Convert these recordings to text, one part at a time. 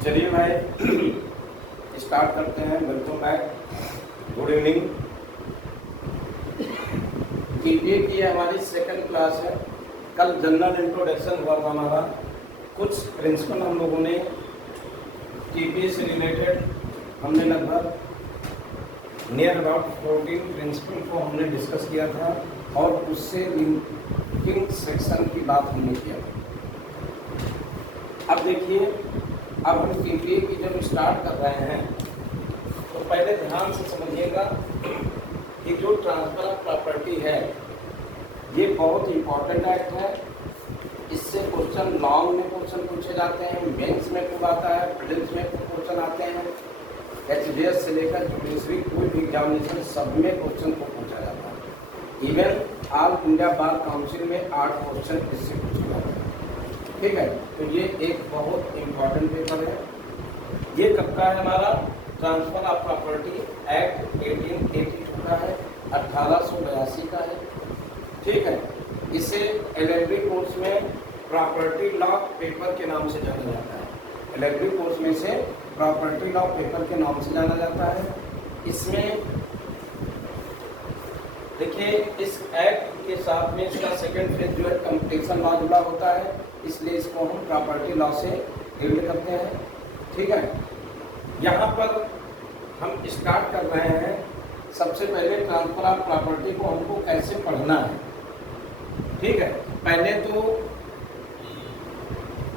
चलिए भाई स्टार्ट करते हैं। Welcome back, good evening. TPA की हमारी सेकंड क्लास है। कल जनरल इंट्रोडक्शन हुआ था हमारा। कुछ प्रिंसिपल हम लोगों ने टीपीए से रिलेटेड हमने लगभग नियर अबाउट 14 प्रिंसिपल को हमने डिस्कस किया था और उससे लिंकिंग सेक्शन की बात हमने किया था। अब देखिए, अब हम टीपीए की जब स्टार्ट कर रहे हैं तो पहले ध्यान से समझिएगा कि जो ट्रांसफर ऑफ प्रॉपर्टी है ये बहुत इंपॉर्टेंट एक्ट है। इससे क्वेश्चन लॉन्ग में क्वेश्चन पूछे जाते हैं, मेंस में खूब आता है, प्रीलिम्स में खूब क्वेश्चन आते हैं, एचडीएस से लेकर जुडिशरी कोई भी एग्जामिनेशन सब में क्वेश्चन को पूछा जाता है। Even all India bar council में 8 क्वेश्चन इससे पूछे जाते हैं। ठीक है, तो ये एक बहुत इम्पॉर्टेंट पेपर है। ये कब का है हमारा? ट्रांसफर ऑफ प्रॉपर्टी एक्ट 1882 का है, 1882 का है। ठीक है, इसे एलएलबी कोर्स में प्रॉपर्टी लॉ पेपर के नाम से जाना जाता है। एलएलबी कोर्स में से प्रॉपर्टी लॉ पेपर के नाम से जाना जाता है। इसमें देखिए, इस एक्ट के साथ में इसका सेकंड फेज जो है कंपटीशन लॉ जुड़ा होता है, इसलिए इसको हम प्रॉपर्टी लॉ से डील करते हैं। ठीक है, यहाँ पर हम स्टार्ट कर रहे हैं। सबसे पहले ट्रांसफर ऑफ प्रॉपर्टी को हमको कैसे पढ़ना है। ठीक है, पहले तो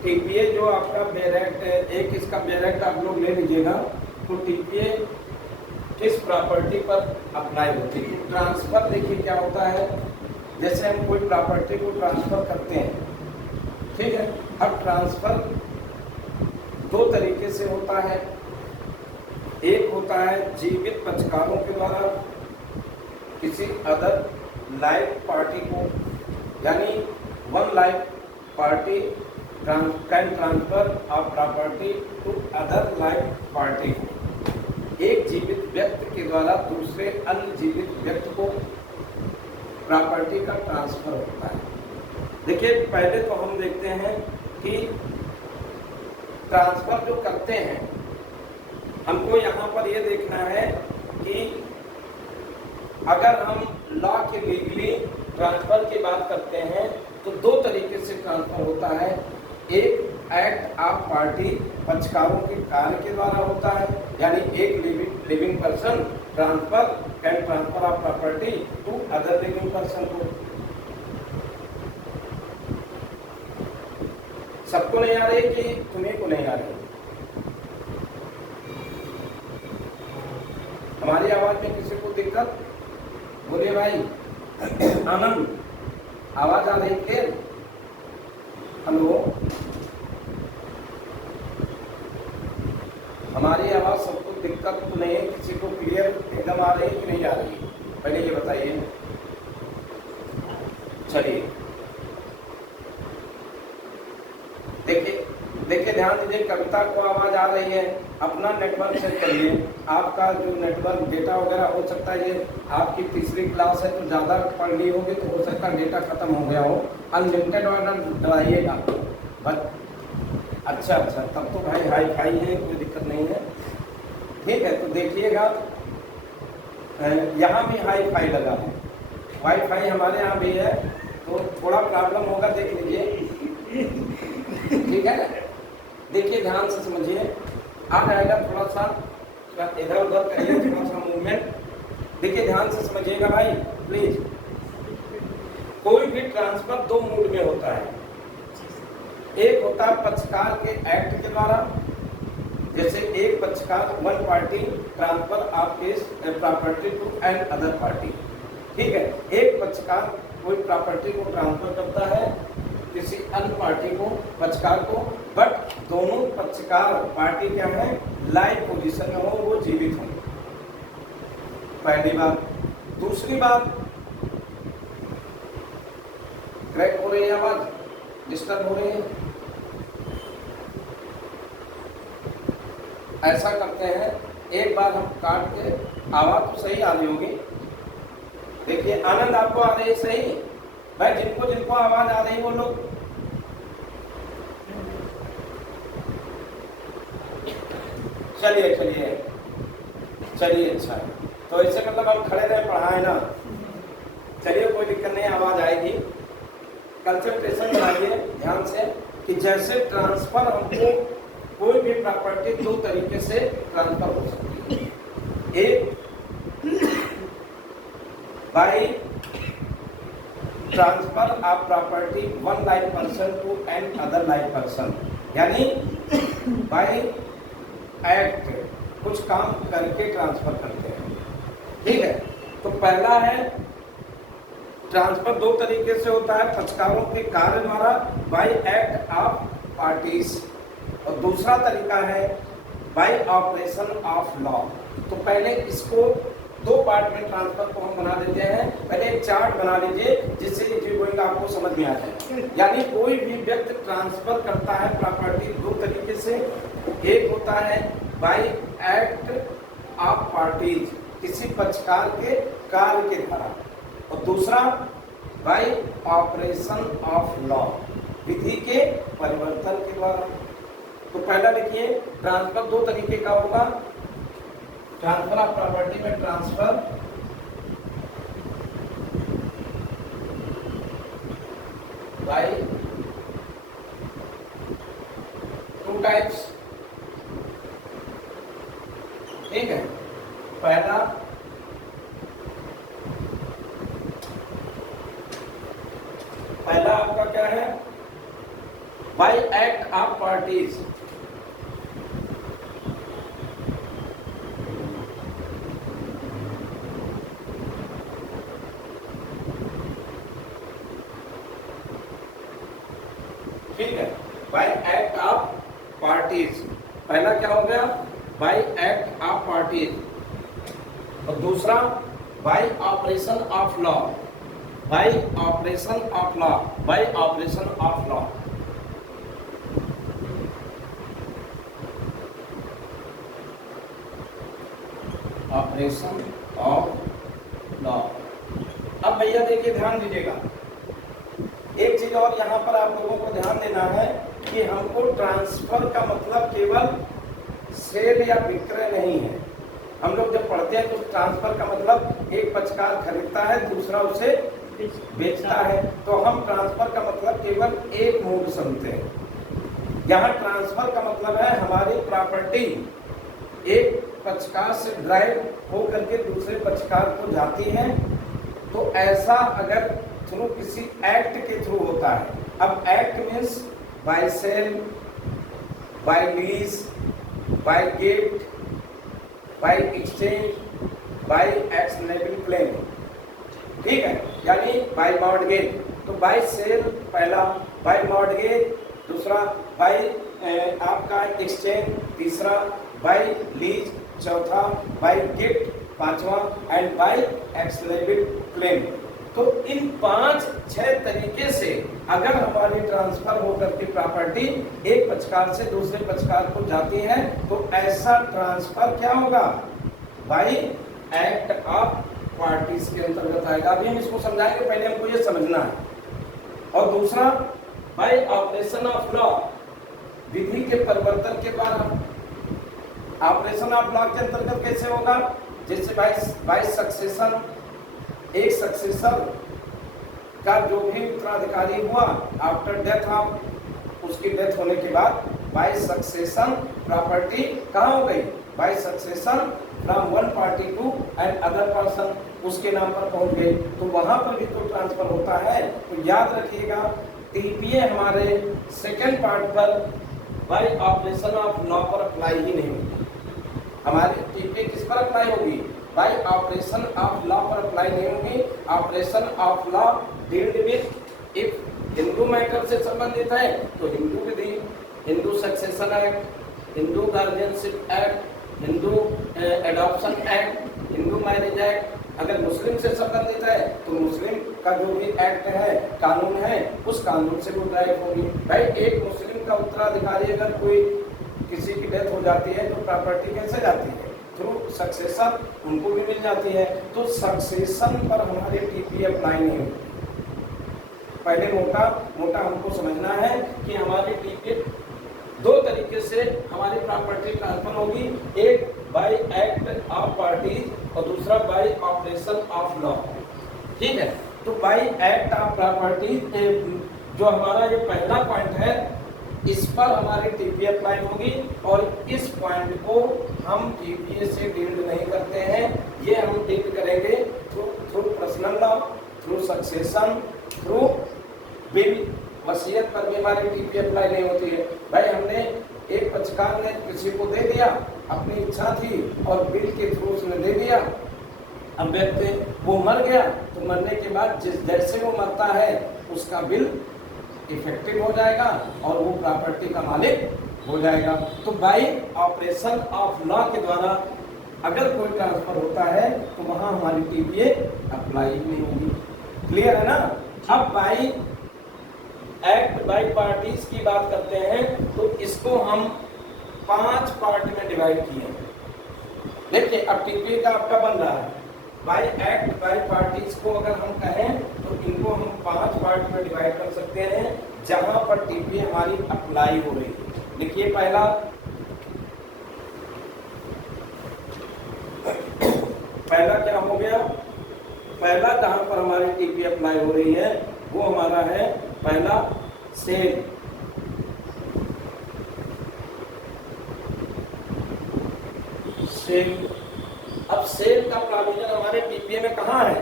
टीपीए जो आपका बेरेक्ट है, एक इसका बेरेक्ट आप लोग ले लीजिएगा। तो टीपीए किस प्रॉपर्टी पर अप्लाई होती है? ट्रांसफर देखिए क्या होता है, जैसे हम कोई प्रॉपर्टी को ट्रांसफर करते हैं। ठीक है, अब ट्रांसफर 2 तरीके से होता है। एक होता है जीवित पक्षकारों के द्वारा किसी अदर लाइफ पार्टी को, यानी one life party can transfer of property to other life party को। एक जीवित व्यक्ति के द्वारा दूसरे अन्य जीवित व्यक्ति को प्रॉपर्टी का ट्रांसफर होता है। देखिए, पहले तो हम देखते हैं कि ट्रांसफर जो करते हैं, हमको यहाँ पर ये देखना है कि अगर हम लॉ के लीगली ट्रांसफर की बात करते हैं तो 2 तरीके से ट्रांसफर होता है। एक एक्ट ऑफ पार्टी पक्षकारों के कार्य के द्वारा होता है, यानी एक living person transfer can transfer of property to other living person को। सबको नहीं आ रही कि तुम्हें को नहीं आ रही? हमारी आवाज में किसी को दिक्कत? बोलिए भाई। आनंद, आवाज आ रही है? हेलो, हमारी आवाज सबको दिक्कत तो नहीं है? किसी को क्लियर एकदम आ रही है कि नहीं आ रही है? पहले ये बताइए। चलिए देखिए ध्यान दीजिए, कविता को आवाज आ रही है? अपना नेटवर्क सेट करिए। आपका जो नेटवर्क डेटा वगैरह हो सकता है, ये आपकी तीसरी क्लास है तो ज़्यादा पढ़ ली होगी तो हो सकता है डेटा खत्म हो गया हो। अनलिमिटेड ऑर्डर डलाइएगा बस। अच्छा, तब तो भाई हाई फाई है, कोई दिक्कत नहीं है। ठीक है, तो देखिएगा यहाँ भी हाई फाई लगा है, वाईफाई हमारे यहाँ भी है, तो थोड़ा प्रॉब्लम होगा, देख लीजिए। ठीक है ना, देखिए ध्यान से समझिए, आ जाएगा। थोड़ा सा इधर उधर करिए, थोड़ा सा मूवमेंट। देखिए ध्यान से समझिएगा भाई प्लीज। कोई भी ट्रांसफर 2 मोड में होता है। एक होता है पक्षकार के एक्ट के द्वारा, जैसे एक पक्षकार one party transfer of case property to an other party. ठीक है, एक पक्षकार कोई प्रॉपर्टी को ट्रांसफर करता है किसी अन्य पार्टी को, पक्षकार को, बट दोनों पक्षकार पार्टी क्या है, लाइव पोजीशन में हो, वो जीवित हो। पहली बात। दूसरी बात, क्रैक हो रही है आवाज, डिस्टर्ब हो रही है? ऐसा करते हैं, एक बार हम काट के, आवाज तो सही आ रही होगी। देखिए आनंद, आपको आ रही है सही? भाई जिनको आवाज आ रही है वो लोग चलिए चलिए चलिए, अच्छा है। तो ऐसे मतलब हम खड़े रहे पढ़ाए ना, चलिए कोई दिक्कत नहीं, आवाज आएगी। कंसंट्रेशन बनाइए ध्यान से कि जैसे ट्रांसफर हमको कोई भी प्रॉपर्टी दो तरीके से ट्रांसफर हो सकती है। एक by transfer of property one life person to an other life person, यानी बाय एक्ट कुछ काम करके ट्रांसफर करते हैं, ठीक है। तो पहला है ट्रांसफर दो तरीके से होता है, पक्षकारों के कार्य द्वारा बाय एक्ट ऑफ पार्टीज, और दूसरा तरीका है बाय ऑपरेशन ऑफ लॉ। तो पहले इसको दो पार्ट में ट्रांसफर को हम बना देते हैं। पहले एक चार्ट बना लीजिए जिससे ये गोइंग आपको समझ में आ जाए। यानी कोई भी व्यक्ति ट्रांसफर करता है प्रॉपर्टी दो तरीके से, एक होता है बाय एक्ट ऑफ पार्टीज, किसी पक्षकार के कार्य के द्वारा, और दूसरा बाय ऑपरेशन ऑफ लॉ, विधि के परिवर्तन के द्वारा। तो पहला देखिए, ट्रांसफर दो तरीके का होगा। ट्रांसफर ऑफ प्रॉपर्टी में ट्रांसफर बाय टू टाइप्स, ठीक है। पहला आपका क्या है, बाय एक्ट ऑफ पार्टीज, ठीक है। बाय एक्ट ऑफ पार्टीज, पहला क्या हो गया, बाय एक्ट ऑफ पार्टीज, और दूसरा bye operation of law, bye operation of law, bye operation of law. Operation of law. अब भैया देखिए, ध्यान दीजिएगा, एक चीज और यहाँ पर आप लोगों को ध्यान देना है कि हमको ट्रांसफर का मतलब केवल सेल या विक्रय नहीं है। हम लोग जब पढ़ते हैं तो ट्रांसफर का मतलब एक पक्षकार खरीदता है, दूसरा उसे बेचता है। तो हम ट्रांसफर का मतलब केवल एक मूल समझते हैं। यहाँ ट्रांसफर का मतलब है हमारी प्रॉपर्टी एक पक्षकार से ड्राइव होकर के दूसरे पक्षकार को जाती है। तो ऐसा अगर थ्रू किसी एक्ट के थ्रू होता है, अब act means by sale, by lease, by gift, by exchange, by actionable claim, ठीक है, यानी बाय मॉर्टगेज। तो बाय सेल पहला, बाय मॉर्टगेज दूसरा, बाय आपका एक्सचेंज तीसरा, बाय लीज चौथा, बाय गिफ्ट पांचवा, एंड बाय एक्सनेबल क्लेम। तो इन 5-6 तरीके से अगर हमारी ट्रांसफर होकर के प्रॉपर्टी एक पक्षकार से दूसरे पक्षकार को जाती है तो ऐसा ट्रांसफर क्या होगा, बाय एक्ट ऑफ पार्टीज के अंतर्गत आएगा। अभी हम इसको समझाएंगे, पहले हमको ये समझना है। और दूसरा बाय ऑपरेशन ऑफ लॉ, विधि के परिवर्तन के बाद। ऑपरेशन ऑफ लॉ के अंतर्गत कैसे होगा, जैसे बाय सक्सेशन, एक सक्सेसर का जो भी उत्तराधिकारी हुआ आफ्टर डेथ ऑफ, उसकी डेथ होने के बाद बाय सक्सेशन प्रॉपर्टी कहाँ हो गई, by succession from one party to and other person, उसके नाम पर पहुंच गई। तो वहां पर भी तो ट्रांसफर होता है। तो याद रखिएगा, टीपीए हमारे सेकेंड पार्ट पर बाय ऑपरेशन ऑफ लॉ पर अप्लाई ही नहीं होगी। हमारी टीपीए किस पर अप्लाई होगी, बाय ऑपरेशन ऑफ लॉ पर अप्लाई नहीं होगी। Operation of law dealt with, if Hindu matter से संबंधित है तो हिंदू विधि, Hindu succession act, Hindu guardianship act, Hindu adoption act, Hindu marriage act. अगर मुस्लिम से संबंधित है तो मुस्लिम का जो भी एक्ट है, कानून है, उस कानून से वो ड्राइव होगी। भाई एक मुस्लिम का उत्तराधिकारी अगर कोई किसी की डेथ हो जाती है तो प्रॉपर्टी कैसे जाती है, थ्रू सक्सेशन, उनको भी मिल जाती है। तो सक्सेशन पर हमारे टीपी अप्लाई नहीं होती। पहले मोटा मोटा हमको समझना है कि हमारी टीपी दो तरीके से हमारी प्रॉपर्टी ट्रांसफर होगी, एक बाय एक्ट ऑफ पार्टीज और दूसरा बाय ऑपरेशन ऑफ लॉ। ठीक है, तो बाय एक्ट ऑफ प्रॉपर्टीज जो हमारा ये पहला पॉइंट है, इस पर हमारी टीपीए अप्लाई होगी और इस पॉइंट को हम टीपीए से डील नहीं करते हैं, ये हम डील करेंगे through personal law, through succession, through bill. वसीयत पर भी हमारी टीपीए अप्लाई नहीं होती है। भाई हमने एक पक्षकार ने किसी को दे दिया, अपनी इच्छा थी और बिल के थ्रू उसने दे दिया, अब व्यक्ति वो मर गया, तो मरने के बाद जिस जैसे वो मरता है उसका बिल इफेक्टिव हो जाएगा और वो प्रॉपर्टी का मालिक हो जाएगा। तो बाय ऑपरेशन ऑफ लॉ के द्वारा अगर कोई ट्रांसफर होता है तो वहां हमारी टीपीए अप्लाई नहीं होगी। क्लियर है ना? अब बाय एक्ट बाय पार्टीज की बात करते हैं, तो इसको हम 5 पार्ट में डिवाइड किए। देखिए अब टीपीए का आपका बन रहा है, बाय एक्ट बाय पार्टीज को अगर हम कहें तो इनको हम 5 पार्ट में डिवाइड कर सकते हैं जहां पर टीपीए हमारी अप्लाई हो रही है। देखिए पहला क्या हो गया, पहला जहां पर हमारी टीपीए अप्लाई हो रही है वो हमारा है पहला सेल। सेल, अब सेल का प्रोविजन हमारे टीपीए में कहाँ है,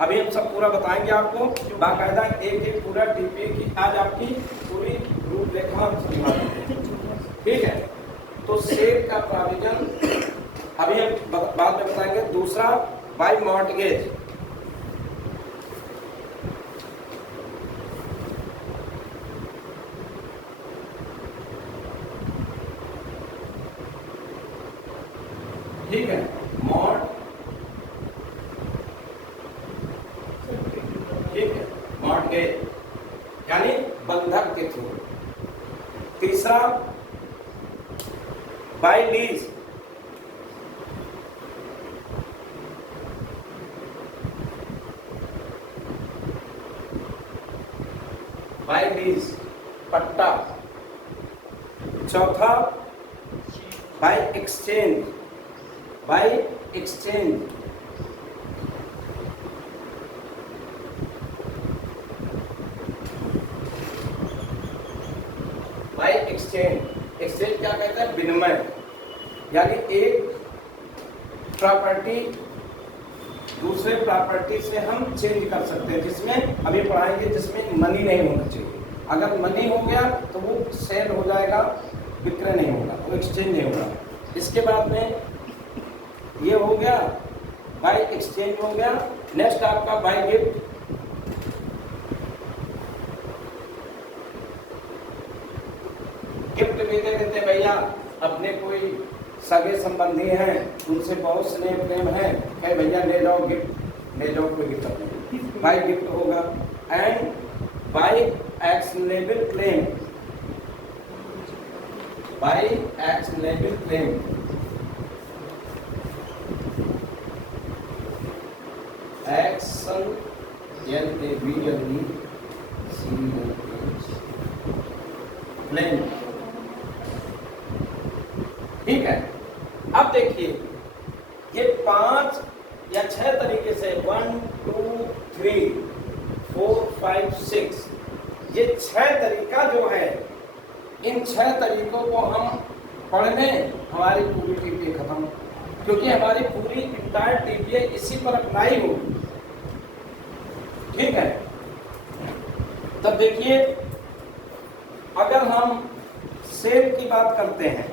अभी हम सब पूरा बताएंगे आपको बाकायदा, एक एक पूरा टीपीए की आज आपकी पूरी रूपरेखा हम समझाएंगे। ठीक है, तो सेल का प्रोविजन अभी हम बाद में बताएंगे। दूसरा बाय मॉर्टगेज, ठीक है, ठीक है, मॉर्टगेज यानी बंधक के थ्रू। तीसरा बाय लीज, बाय लीज पट्टा। चौथा bye exchange, bye exchange. By exchange, exchange क्या कहता है, विनिमय, यानी एक प्रॉपर्टी दूसरे प्रॉपर्टी से हम चेंज कर सकते हैं, जिसमें अभी पढ़ाएंगे जिसमें मनी नहीं होना चाहिए। अगर मनी हो गया तो वो सेल हो जाएगा, विक्रय नहीं होगा, वो एक्सचेंज नहीं होगा। इसके बाद में ये हो गया बाय एक्सचेंज हो गया। नेक्स्ट आपका बाय गिफ्ट, गिफ्ट भी दे देते भैया, अपने कोई सगे संबंधी हैं उनसे बहुत स्नेह प्रेम है, कहे भैया ले जाओ गिफ्ट, ले जाओ, कोई दिक्कत नहीं, बाय गिफ्ट होगा। And by actionable claim, by actionable claim, action claim. ठीक है, अब देखिए ये 5 या 6 तरीके से 1 2 3 4 5 6 ये 6 तरीका जो है, इन 6 तरीकों को हम पढ़ने हमारी पूरी टीपीए खत्म, क्योंकि हमारी पूरी इंटायर टीपीए इसी पर अप्लाई होगी। ठीक है, तब देखिए अगर हम सेल की बात करते हैं,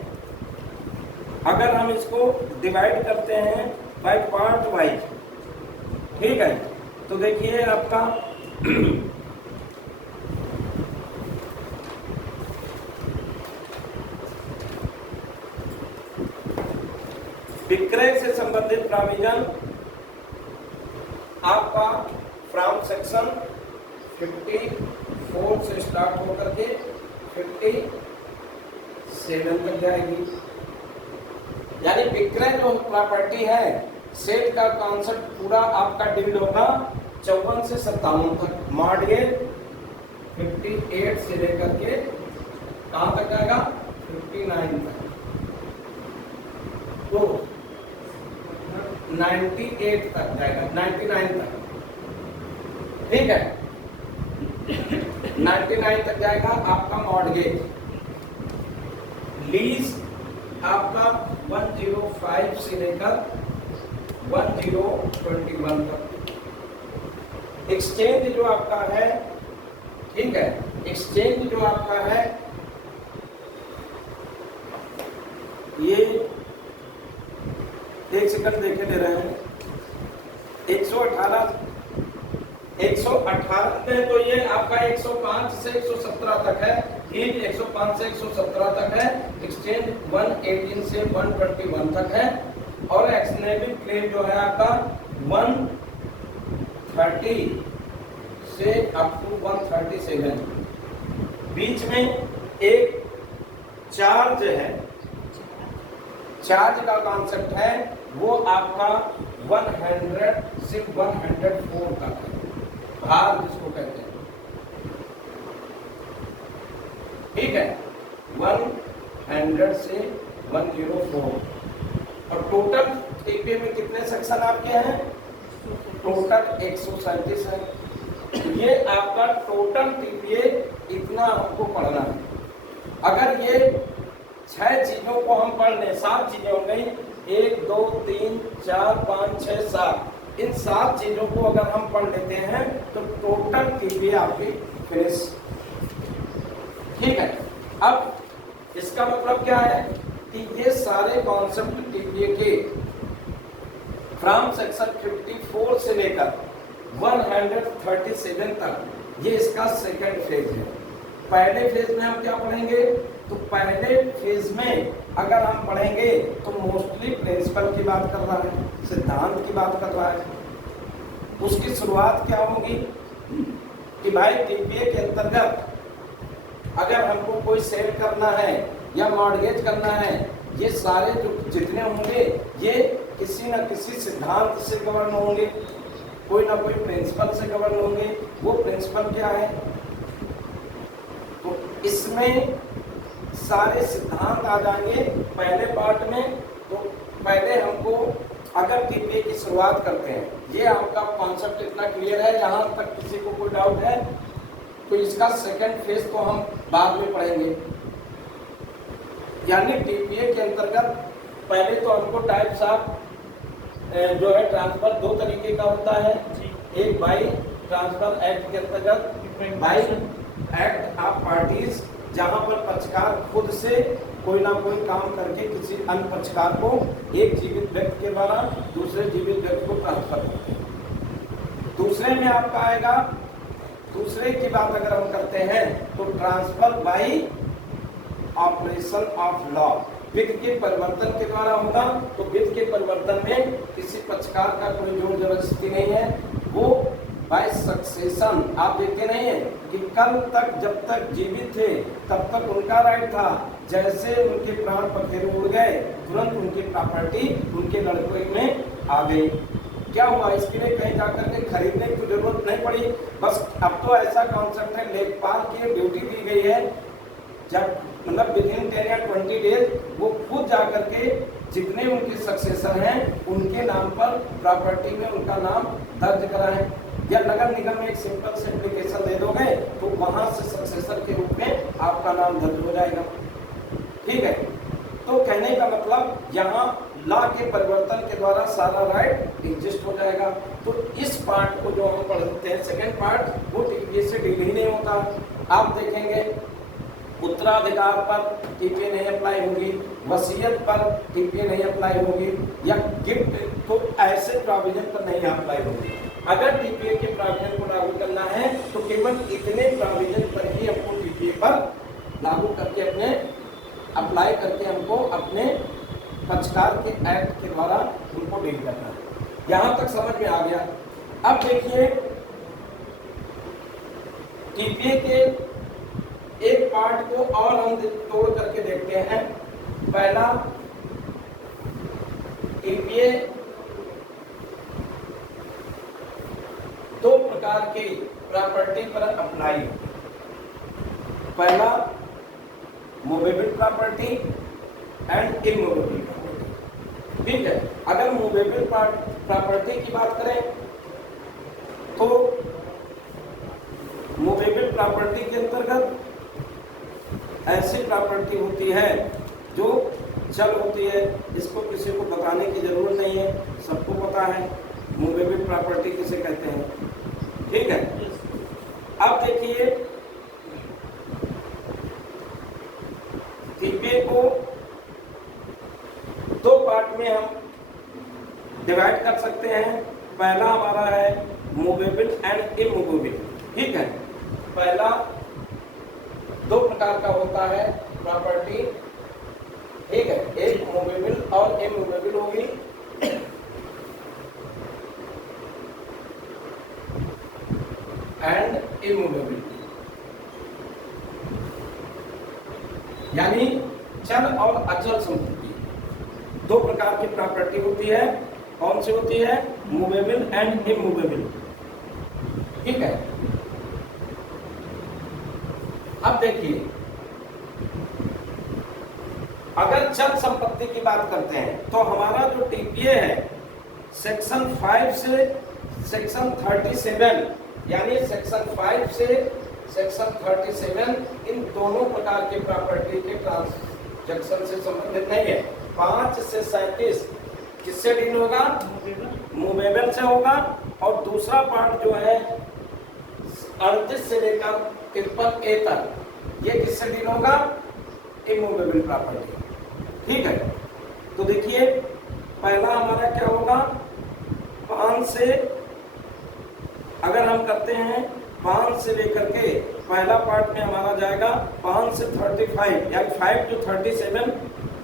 अगर हम इसको डिवाइड करते हैं बाय पार्ट वाइज, ठीक है, तो देखिए आपका विक्रय से संबंधित प्रोविजन आपका फ्रॉम सेक्शन 54 से स्टार्ट होकर के 57 तक जाएगी। यानी विक्रय जो प्रॉपर्टी है, सेल का कॉन्सेप्ट पूरा आपका डील होगा 54 से 57 तक। मॉर्टगेज 58 से लेकर के कहां तक जाएगा, 59 तक, तो 98 तक जाएगा, 99 तक, ठीक है, 99 तक जाएगा आपका मॉर्गेज। लीज आपका 105 से लेकर 1021 तक। एक्सचेंज जो आपका है, ठीक है, एक्सचेंज जो आपका है ये 1 सेकंड देखे दे रहे हैं, 118 में तो ये आपका 105 से 117 तक है, हीट 105 से 117 तक है, एक्सचेंज 118 से 121 तक है, और एक्सनेबल क्लेम जो है आपका 130 से अप टू 137। बीच में एक चार्ज है, चार्ज का कॉन्सेप्ट है वो आपका 100 से 104 तक है, भार जिसको कहते हैं, ठीक है, 100 से 104। और टोटल टीपीए में कितने सेक्शन आपके हैं? टोटल 137 है। ये आपका टोटल टीपीए इतना हमको पढ़ना है। अगर ये 6 चीजों को हम पढ़ लें, 7 चीजें हो गई, 1 2 3 4 5 6 7, इन 7 चीजों को अगर हम पढ़ लेते हैं तो टोटल टीपीए आपकी फिनिश, ठीक है। अब इसका मतलब क्या है कि ये सारे कॉन्सेप्ट टीपीए के फ्रॉम सेक्शन 54 से लेकर 137 तक, ये इसका सेकंड फेज है। पहले फेज में हम क्या पढ़ेंगे? तो पहले फेज में अगर हम पढ़ेंगे तो मोस्टली प्रिंसिपल की बात कर रहा है, सिद्धांत की बात कर रहा है। उसकी शुरुआत क्या होगी कि भाई टीपीए के अंतर्गत अगर हमको कोई सेल करना है या मॉर्गेज करना है, ये सारे जो जितने होंगे ये किसी न किसी सिद्धांत से गवर्न होंगे, कोई ना कोई प्रिंसिपल से गवर्न होंगे। वो प्रिंसिपल क्या है? तो इसमें सारे सिद्धांत आ जाएंगे पहले पार्ट में। तो पहले हमको अगर टीपीए की शुरुआत करते हैं, ये आपका कॉन्सेप्ट इतना क्लियर है, यहाँ तक किसी को कोई डाउट है तो इसका सेकंड फेज तो हम बाद में पढ़ेंगे। यानी टीपीए के अंतर्गत पहले तो हमको टाइप्स ऑफ जो है ट्रांसफर 2 तरीके का होता है। एक बाई ट्रांसफर एक्ट के अंतर्गत, बाई एक्ट ऑफ पार्टीज, जहां पर पक्षकार खुद से कोई ना कोई काम करके किसी अन्य पक्षकार को एक जीवित व्यक्ति के द्वारा दूसरे जीवित व्यक्ति को ट्रांसफर करते हैं। दूसरे में आपका आएगा, दूसरे की बात अगर हम करते हैं तो transfer by operation of law, वित्त के परिवर्तन के द्वारा होगा। तो वित्त के परिवर्तन में किसी पक्षकार का कोई जोर जबरदस्ती नहीं है, वो बाय सक्सेशन। आप देखते नहीं है कि कल तक जब तक जीवित थे तब तक उनका राइट था, जैसे उनके प्राण पखेरु उड़ गए तुरंत उनकी प्रॉपर्टी उनके लड़के में आ गई। क्या हुआ? इसके लिए कहीं जाकर के खरीदने की जरूरत नहीं पड़ी। बस अब तो ऐसा कॉन्सेप्ट है, लेखपाल की ड्यूटी दी गई है, जब मतलब विदिन 10 या 20 डेज वो खुद जाकर के जितने उनके सक्सेसर हैं उनके नाम पर प्रॉपर्टी में उनका नाम दर्ज कराएं। या नगर निगम में एक सिंपल से एप्लीकेशन दे दोगे तो वहां से सक्सेसर के रूप में आपका नाम दर्ज हो जाएगा, ठीक है। तो कहने का मतलब यहाँ लॉ के परिवर्तन के द्वारा सारा राइट एग्जिस्ट हो जाएगा। तो इस पार्ट को जो हम पढ़ते हैं सेकेंड पार्ट, वो टीपीए से डील ही नहीं होता। आप देखेंगे उत्तराधिकार पर टीपीए नहीं अप्लाई होगी, वसीयत पर टीपीए नहीं अप्लाई होगी, या गिफ्ट, तो ऐसे प्रोविजन पर नहीं अप्लाई होगी। अगर टीपीए के प्रोविजन को लागू करना है तो केवल इतने प्रोविजन पर ही हमको टीपीए पर लागू करके अपने अप्लाई करके हमको अपने पक्षकार के एक्ट के द्वारा उनको डील करना है। यहाँ तक समझ में आ गया। अब देखिए टीपीए के एक पार्ट को और हम तोड़ करके देखते हैं। पहला, टीपीए 2 प्रकार की प्रॉपर्टी पर अप्लाई। पहला movable property and immovable property. ठीक है, अगर मूवेबल प्रॉपर्टी की बात करें तो मूवेबल प्रॉपर्टी के अंतर्गत ऐसी प्रॉपर्टी होती है जो चल होती है, इसको किसी को बताने की जरूरत नहीं है, सबको पता है मूवेबल प्रॉपर्टी किसे कहते हैं। ठीक है, अब देखिए टीपीए को दो पार्ट में हम डिवाइड कर सकते हैं। पहला हमारा है मूवेबल एंड इमूवेबल। ठीक है, पहला दो प्रकार का होता है प्रॉपर्टी। ठीक है, एक मूवेबल और इमूवेबल होगी। एंड इमूवेबल यानी चल और अचल संपत्ति, दो प्रकार की प्रॉपर्टी होती है। कौन सी होती है? Movable and immovable. ठीक है, अब देखिए अगर चल संपत्ति की बात करते हैं तो हमारा जो टीपीए है सेक्शन 5 से सेक्शन 37 यानी सेक्शन 5 से सेक्शन 37 इन दोनों प्रकार के प्रॉपर्टी के ट्रांजैक्शन से संबंधित नहीं है। 5 से 37 किससे डील होगा? मूवेबल से होगा। और दूसरा पार्ट जो है 38 से लेकर 53A तक ये किससे डील होगा? Immovable property. ठीक है, तो देखिए पहला हमारा क्या होगा? 5 से अगर हम करते हैं 5 से लेकर के पहला पार्ट में हमारा जाएगा 5 से 35 यानी 5 to 37।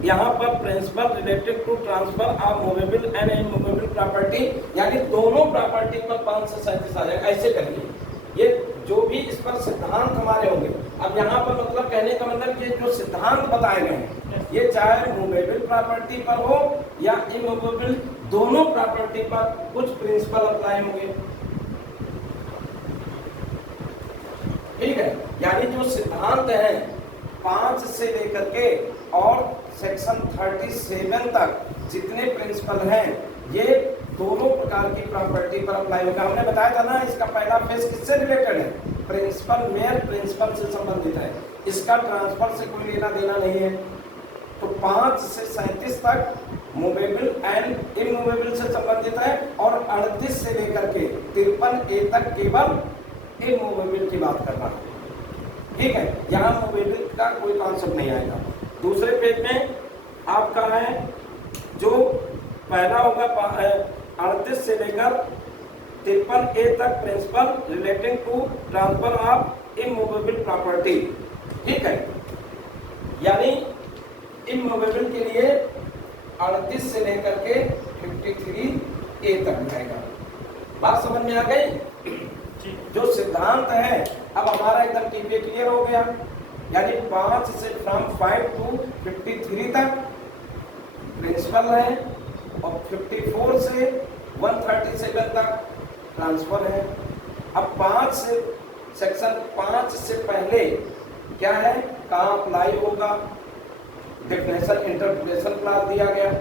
यहाँ पर principle related to transfer of movable and immovable property यानी दोनों प्रॉपर्टी पर 5 से 37 आ जाएगा। ऐसे करिए, ये जो भी इस पर सिद्धांत हमारे होंगे, अब यहाँ पर मतलब कहने का मतलब कि जो सिद्धांत बताए गए हैं ये चाहे मूवेबल प्रॉपर्टी पर हो या इमूवेबल, दोनों प्रॉपर्टी पर कुछ प्रिंसिपल अप्लाई होंगे। ठीक है, यानी जो सिद्धांत है 5 से लेकर के और सेक्शन 37 तक जितने प्रिंसिपल हैं ये दोनों प्रकार की प्रॉपर्टी पर अप्लाई होगा। हमने बताया था ना, इसका पहला फेज किससे रिलेटेड है? प्रिंसिपल मेयर प्रिंसिपल से संबंधित है, इसका ट्रांसफर से कोई लेना देना नहीं है। तो 5 से 37 तक मूवेबल एंड इमूवेबल से संबंधित है और 38 से लेकर के 53A तक केवल इमूवेबल की बात करना है। ठीक है, यहाँ मूवेबल का कोई कॉन्सेप्ट नहीं आएगा। दूसरे पेज में आपका है जो पहला होगा 38 से लेकर 53A तक principle relating to transfer of immovable property. ठीक है, यानी इमूवेबल के लिए 38 से लेकर के 53A तक जाएगा। बात समझ में आ गई? जो सिद्धांत है अब हमारा एकदम टीपीए क्लियर हो गया, यानी 5 से फ्रॉम 5 to 53 तक प्रिंसिपल है और 54 से 137 तक ट्रांसफर है। अब 5 से सेक्शन 5 से पहले क्या है? कहाँ अप्लाई होगा? डेफिनेशन इंटरप्रिटेशन क्लास दिया गया,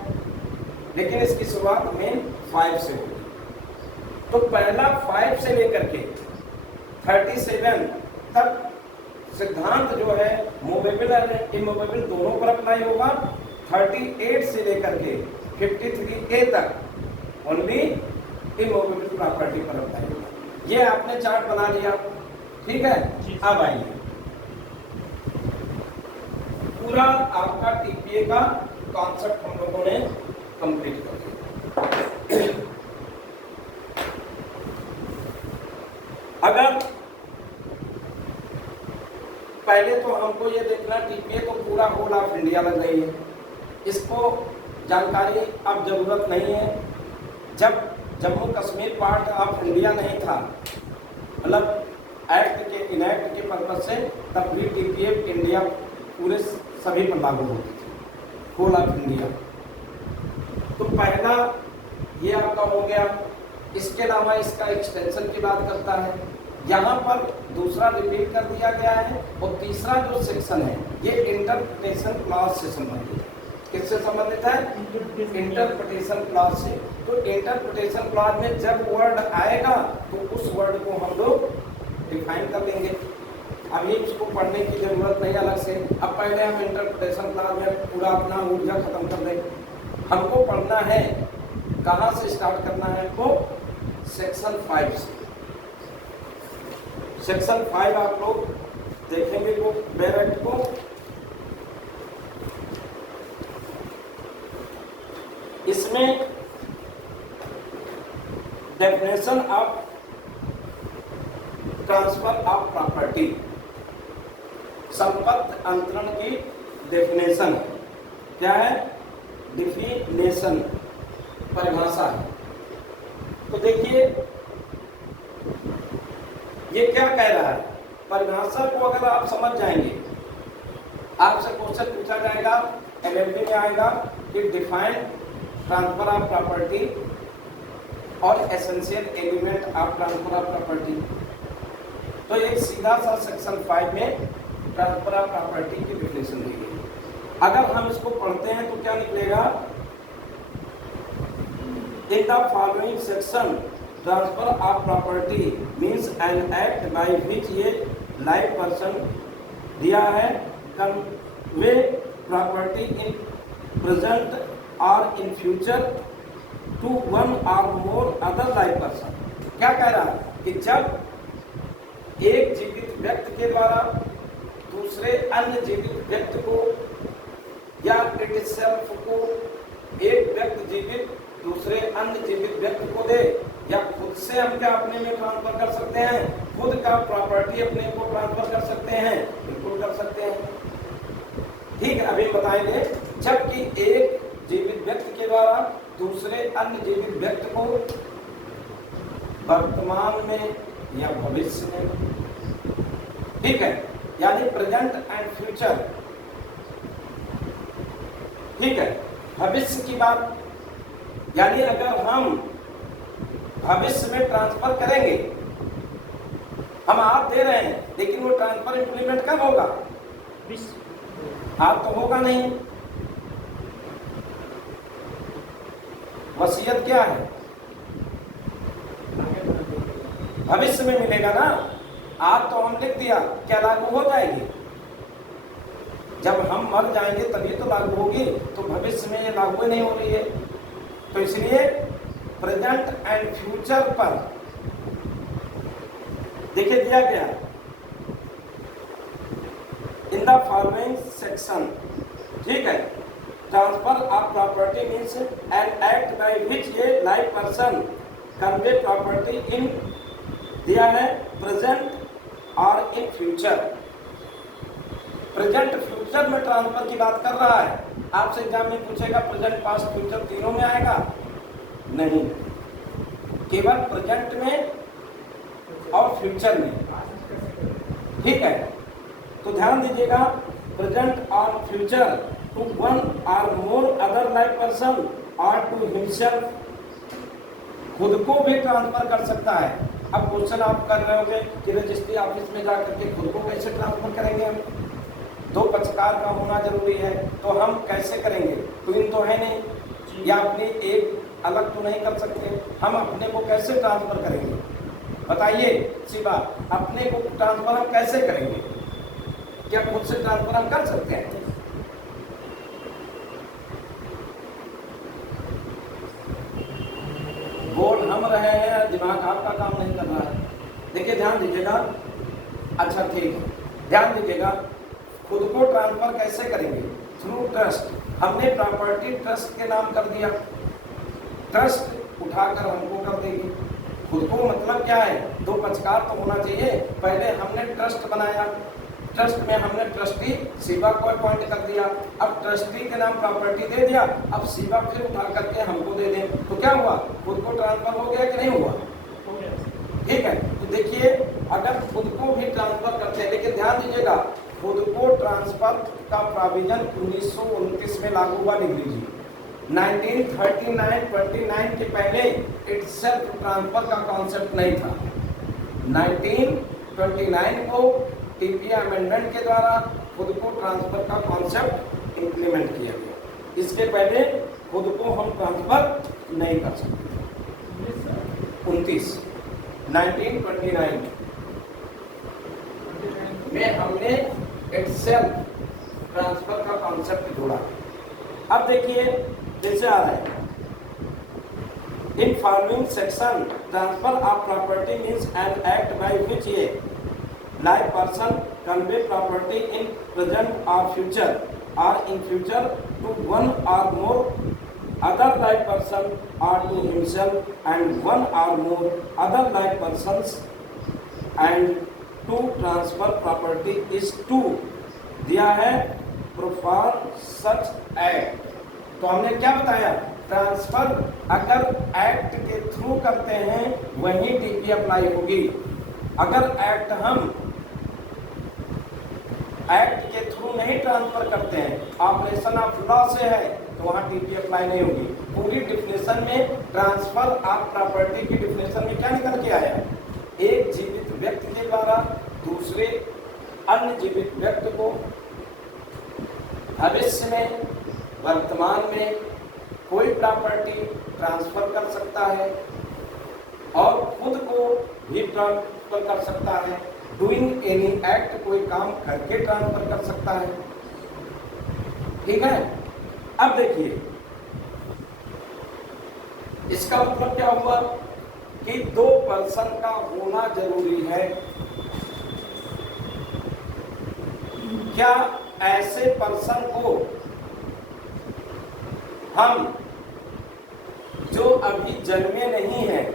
लेकिन इसकी शुरुआत मेन 5 से होगी। तो पहला 5 से लेकर के 37 तक सिद्धांत जो है मूवेबल और इमूवेबल दोनों पर अप्लाई होगा। 38 से लेकर के 53A तक ओनली इमूवेबल प्रॉपर्टी पर अप्लाई होगा। ये आपने चार्ट बना लिया। ठीक है, अब आइए पूरा आपका टीपीए का कॉन्सेप्ट हम लोगों ने कंप्लीट कर दिया। अगर पहले तो हमको ये देखना टीपीए तो पूरा होल ऑफ इंडिया लग रही है, इसको जानकारी अब जरूरत नहीं है। जब Jammu Kashmir part of India नहीं था, मतलब एक्ट के इनैक्ट के पर्पज से, तब भी टीपीए इंडिया पूरे सभी पर लागू होती थी, होल ऑफ इंडिया। तो पहला ये आपका हो गया। इसके अलावा इसका एक्सटेंशन की बात करता है, यहाँ पर दूसरा रिपीट कर दिया गया है। और तीसरा जो सेक्शन है ये इंटरप्रिटेशन क्लॉज से संबंधित है। किससे संबंधित है? इंटरप्रिटेशन क्लॉज से। तो इंटरप्रिटेशन क्लॉज में जब वर्ड आएगा तो उस वर्ड को हम लोग डिफाइन कर लेंगे। अभी इसको पढ़ने की जरूरत नहीं अलग से। अब पहले हम इंटरप्रिटेशन क्लॉज में पूरा अपना ऊर्जा खत्म कर दें। हमको पढ़ना है, कहाँ से स्टार्ट करना है? तो सेक्शन 5 से। सेक्शन 5 आप लोग देखेंगे वो डायरेक्ट को। इसमें definition of transfer of property, संपत्ति अंतरण की डेफिनेशन क्या है? डिफिनेशन, परिभाषा है। तो देखिए ये क्या कह रहा है? परिभाषा को अगर आप समझ जाएंगे, आपसे क्वेश्चन पूछा जाएगा, एलएलबी में आएगा कि डिफाइन ट्रांसफर ऑफ प्रॉपर्टी और essential element of transfer of property. तो एक सीधा सा सेक्शन 5 में ट्रांसफर ऑफ प्रॉपर्टी की डेफिनेशन दी गई। अगर हम इसको पढ़ते हैं तो क्या निकलेगा? In the following section transfer of property means an act by which ये लाइव पर्सन दिया है कन्वे प्रॉपर्टी इन प्रेजेंट और इन फ्यूचर टू वन और मोर अदर लाइव पर्सन। क्या कह रहा है कि जब एक जीवित व्यक्ति के द्वारा दूसरे अन्य जीवित व्यक्ति को या इट सेल्फ को, एक व्यक्ति जीवित दूसरे अन्य जीवित व्यक्ति को दे, या खुद से हम क्या अपने में ट्रांसफर कर सकते हैं? खुद का प्रॉपर्टी अपने को ट्रांसफर कर सकते हैं, बिल्कुल कर सकते हैं। ठीक है, अभी बताएंगे। जबकि एक जीवित व्यक्ति के द्वारा दूसरे अन्य जीवित व्यक्ति को वर्तमान में या भविष्य में, ठीक है, यानी प्रेजेंट एंड फ्यूचर, ठीक है, भविष्य की बात, यानी अगर हम भविष्य में ट्रांसफर करेंगे, हम आप दे रहे हैं लेकिन वो ट्रांसफर इंप्लीमेंट कब होगा? आप तो होगा नहीं। वसीयत क्या है? भविष्य में मिलेगा ना। आज तो हम लिख दिया, क्या लागू हो जाएगी? जब हम मर जाएंगे तभी तो लागू होगी, तो भविष्य में ये लागू नहीं हो रही है। तो इसलिए प्रेजेंट एंड फ्यूचर पर देखिए दिया गया इन द फॉलोइंग सेक्शन, ठीक है, transfer of property means an act by which ये live person convey property in, दिया है प्रेजेंट और इन फ्यूचर। प्रेजेंट फ्यूचर में ट्रांसफर की बात कर रहा है। आपसे एग्जाम में पूछेगा प्रेजेंट पास्ट फ्यूचर तीनों में आएगा? नहीं, केवल प्रेजेंट में और फ्यूचर में, ठीक है। तो ध्यान दीजिएगा, प्रेजेंट और फ्यूचर टू वन और मोर अदर लाइफ पर्सन और टू हिमसेल्फ, खुद को भी ट्रांसफर कर सकता है। अब क्वेश्चन आप कर रहे होंगे कि रजिस्ट्री ऑफिस में जाकर के खुद को कैसे ट्रांसफर करेंगे? हम दो पक्षकार का होना जरूरी है, तो हम कैसे करेंगे? ट्विन तो है नहीं, या अपनी एक अलग तो नहीं कर सकते। हम अपने को कैसे ट्रांसफर करेंगे? बताइए सी बात, अपने को ट्रांसफर हम कैसे करेंगे? क्या खुद से ट्रांसफर हम कर सकते हैं? बोल हम रहे हैं, दिमाग आपका काम नहीं कर रहा है। देखिए ध्यान दीजिएगा, अच्छा ठीक है, ध्यान दीजिएगा, खुद को ट्रांसफर कैसे करेंगे? Through trust. हमने प्रॉपर्टी ट्रस्ट के नाम कर दिया, ट्रस्ट उठाकर हमको कर देगी। खुद को मतलब क्या है? दो पक्षकार तो होना चाहिए। पहले हमने ट्रस्ट बनाया, ट्रस्ट में हमने ट्रस्टी शिवा को अपॉइंट कर दिया, अब ट्रस्टी के नाम प्रॉपर्टी दे दिया, अब शिवा फिर उठा करके हमको दे दें, तो क्या हुआ? खुद को ट्रांसफर हो गया कि नहीं हुआ? ठीक है। तो देखिए, अगर खुद को भी ट्रांसफर करते हैं, लेकिन ध्यान दीजिएगा, खुद को ट्रांसफर का प्रोविजन 1929 में लागू हुआ, लिख लीजिए। 1939-29 के पहले इटसेल्फ ट्रांसफर का कॉन्सेप्ट नहीं था। 1929 को टीपीए अमेंडमेंट के द्वारा खुद को ट्रांसफर का कॉन्सेप्ट इंप्लीमेंट किया गया। इसके पहले खुद को हम ट्रांसफर नहीं कर सकते। 1929 में हमने एक्सेल ट्रांसफर का कॉन्सेप्ट जोड़ा। अब देखिए जैसे आ रहा है, in following section transfer of property means an act by which A live person convey property in present और फ्यूचर और इन फ्यूचर टू वन और मोर other live person or to himself and one or more other live persons and to transfer property is to दिया है perform such act। तो हमने क्या बताया, transfer अगर एक्ट के थ्रू करते हैं वही टीपी अप्लाई होगी। अगर एक्ट हम एक्ट के थ्रू नहीं ट्रांसफर करते हैं, ऑपरेशन ऑफ लॉ से है, तो वहाँ टीपी अप्लाई नहीं होगी। पूरी डिफिनेशन में ट्रांसफर ऑफ प्रॉपर्टी की डिफिनेशन में क्या निकल के आया, एक जीवित व्यक्ति के द्वारा दूसरे अन्य जीवित व्यक्ति को भविष्य में वर्तमान में कोई प्रॉपर्टी ट्रांसफर कर सकता है और खुद को भी ट्रांसफर कर सकता है। डूइंग एनी एक्ट, कोई काम करके ट्रांसफर कर सकता है। ठीक है। अब देखिए इसका मतलब क्या हुआ कि दो पर्सन का होना जरूरी है। क्या ऐसे पर्सन को हम जो अभी जन्मे नहीं हैं,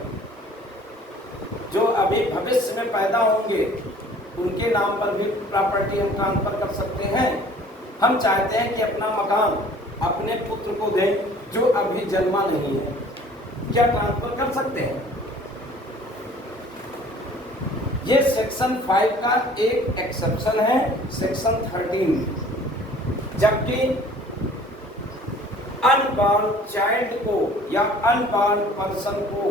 जो अभी भविष्य में पैदा होंगे, उनके नाम पर भी प्रॉपर्टी हम ट्रांसफर कर सकते हैं? हम चाहते हैं कि अपना मकान अपने पुत्र को दें जो अभी जन्मा नहीं है, क्या ट्रांसफर कर सकते हैं? ये सेक्शन 5 का एक एक्सेप्शन है, सेक्शन 13। जबकि अनबॉर्न चाइल्ड को या अनबॉर्न पर्सन को,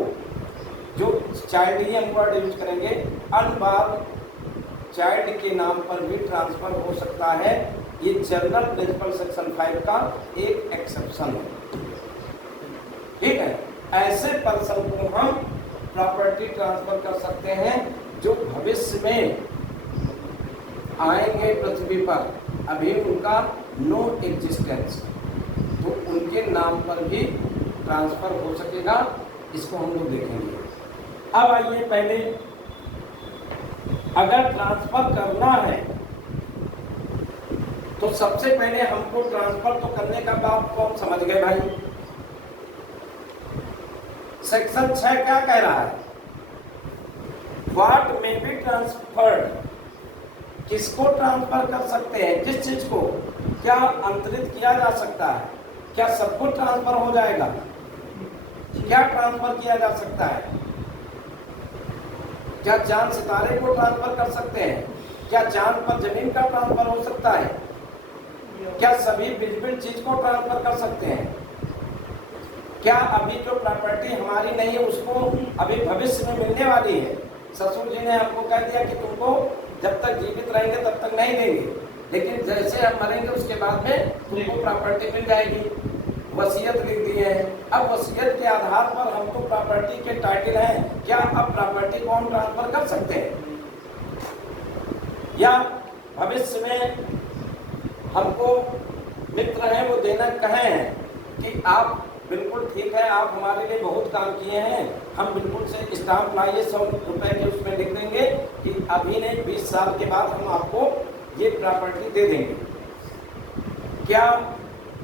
जो चाइल्ड ही हम वर्ड यूज करेंगे, अनबॉर्न चाइल्ड के नाम पर भी ट्रांसफर हो सकता है। ये जनरल प्रिंसिपल सेक्शन 5 का एक एक्सेप्शन है। ठीक है। ऐसे पर्सन को हम प्रॉपर्टी ट्रांसफर कर सकते हैं जो भविष्य में आएंगे पृथ्वी पर, अभी उनका नो एग्जिस्टेंस, तो उनके नाम पर भी ट्रांसफर हो सकेगा। इसको हम लोग देखेंगे। अब आइए, पहले अगर ट्रांसफर करना है तो सबसे पहले हमको ट्रांसफर तो करने का बात को हम समझ गए भाई। सेक्शन 6 क्या कह रहा है, व्हाट मे बी ट्रांसफर्ड, किसको ट्रांसफर कर सकते हैं, किस चीज को क्या अंतरित किया जा सकता है, क्या सब कुछ ट्रांसफर हो जाएगा, क्या ट्रांसफर किया जा सकता है, क्या चांद सितारे को ट्रांसफर कर सकते हैं, क्या चांद पर जमीन का ट्रांसफर हो सकता है, क्या सभी विजिबल चीज को ट्रांसफर कर सकते हैं, क्या अभी जो प्रॉपर्टी हमारी नहीं है उसको अभी भविष्य में मिलने वाली है, ससुर जी ने हमको कह दिया कि तुमको जब तक जीवित रहेंगे तब तक नहीं देंगे, लेकिन जैसे हम मरेंगे उसके बाद में तुमको प्रॉपर्टी मिल जाएगी, वसीयत लिख दिए हैं। अब वसीयत के आधार पर हमको प्रॉपर्टी के टाइटल हैं, क्या अब प्रॉपर्टी को हम ट्रांसफर कर सकते हैं, या भविष्य में हमको मित्र हैं वो देना कहे हैं कि आप बिल्कुल ठीक है, आप हमारे लिए बहुत काम किए हैं, हम बिल्कुल से स्टाम्प लाइए 100 रुपए के उसमें लिख देंगे कि अभी नहीं 20 साल के बाद हम आपको ये प्रॉपर्टी दे देंगे। क्या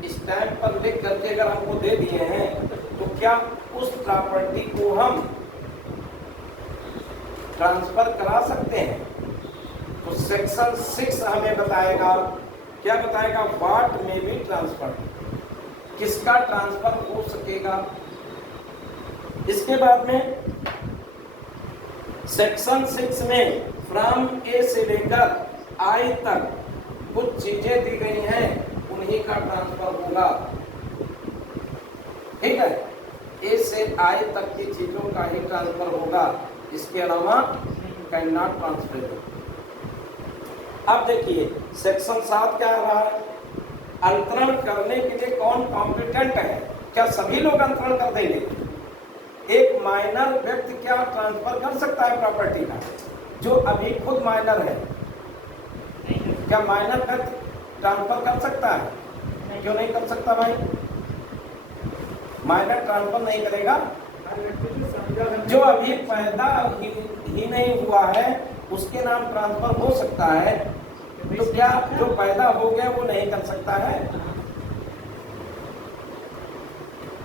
स्टैम्प पर लिख करके अगर हमको दे दिए हैं तो क्या उस प्रॉपर्टी को हम ट्रांसफर करा सकते हैं? तो सेक्शन 6 हमें बताएगा, क्या बताएगा, व्हाट मे बी ट्रांसफर, किसका ट्रांसफर हो सकेगा। इसके बाद में सेक्शन 6 में फ्रॉम ए से लेकर आई तक कुछ चीजें दी गई हैं, उन्हीं का ट्रांसफर होगा। ठीक है, ए से आई तक की चीजों का ही ट्रांसफर होगा, इसके अलावा कैन नॉट ट्रांसफरेबल। अब देखिए सेक्शन 7 क्या रहा है, अंतरण करने के लिए कौन कॉम्पिटेंट है? क्या सभी लोग अंतरण कर देंगे? एक माइनर व्यक्ति क्या ट्रांसफर कर सकता है प्रॉपर्टी का, जो अभी खुद माइनर है? क्या माइनर व्यक्ति ट्रांसफर कर सकता है? क्यों नहीं कर सकता भाई? माइनर ट्रांसफर नहीं करेगा। जो अभी पैदा ही नहीं हुआ है उसके नाम ट्रांसफर हो सकता है, तो क्या जो पैदा हो गया वो नहीं कर सकता है?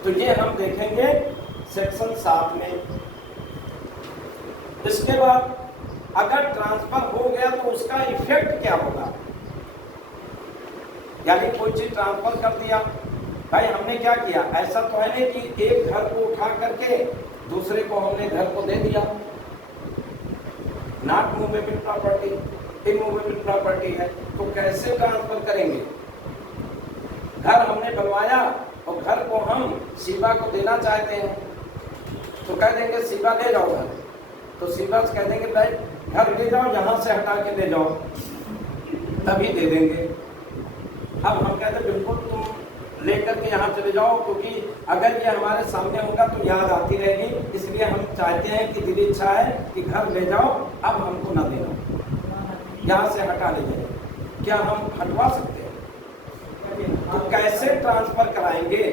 तो ये हम देखेंगे सेक्शन 7 में। इसके बाद अगर ट्रांसफर हो गया तो उसका इफेक्ट क्या होगा? यानी कोई चीज ट्रांसफर कर दिया, भाई हमने क्या किया, ऐसा तो है नहीं कि एक घर को उठा करके दूसरे को हमने घर को दे दिया। Not movable property, immovable property है, तो कैसे ट्रांसफर करेंगे? घर हमने बनवाया और घर को हम शिवा को देना चाहते हैं, तो कह देंगे शिवा ले जाओ घर, तो शिवा से कह देंगे भाई घर ले जाओ, यहाँ से हटा के ले जाओ, तभी दे देंगे। अब हम कहते बिल्कुल तुम लेकर के यहाँ चले जाओ, क्योंकि अगर ये हमारे सामने होगा तो याद आती रहेगी, इसलिए हम चाहते हैं कि दिली इच्छा है कि घर ले जाओ, अब हमको ना देना, यहाँ से हटा ले जाए। क्या हम हटवा सकते हैं? तो कैसे ट्रांसफर कराएंगे?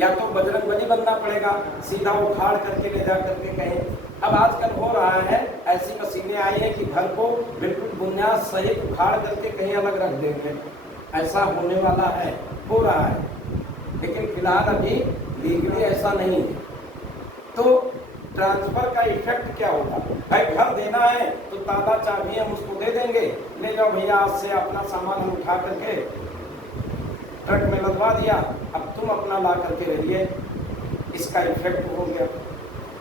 या तो बजरंगबली बनना पड़ेगा, सीधा उखाड़ करके ले जा करके कहें। अब आजकल हो रहा है, ऐसी मशीनें आई हैं कि घर को बिल्कुल बुनियाद सहित उखाड़ करके कहीं अलग रख देंगे, ऐसा होने वाला है, हो रहा है, लेकिन फिलहाल अभी लीगली ऐसा नहीं है। तो ट्रांसफर का इफेक्ट क्या होगा? भाई घर देना है तो ताला चाबी हम उसको दे देंगे, ले जाओ भैया, आज से अपना सामान हम उठा करके ट्रक में लदवा दिया, अब तुम अपना ला करके रहिए, इसका इफेक्ट हो गया।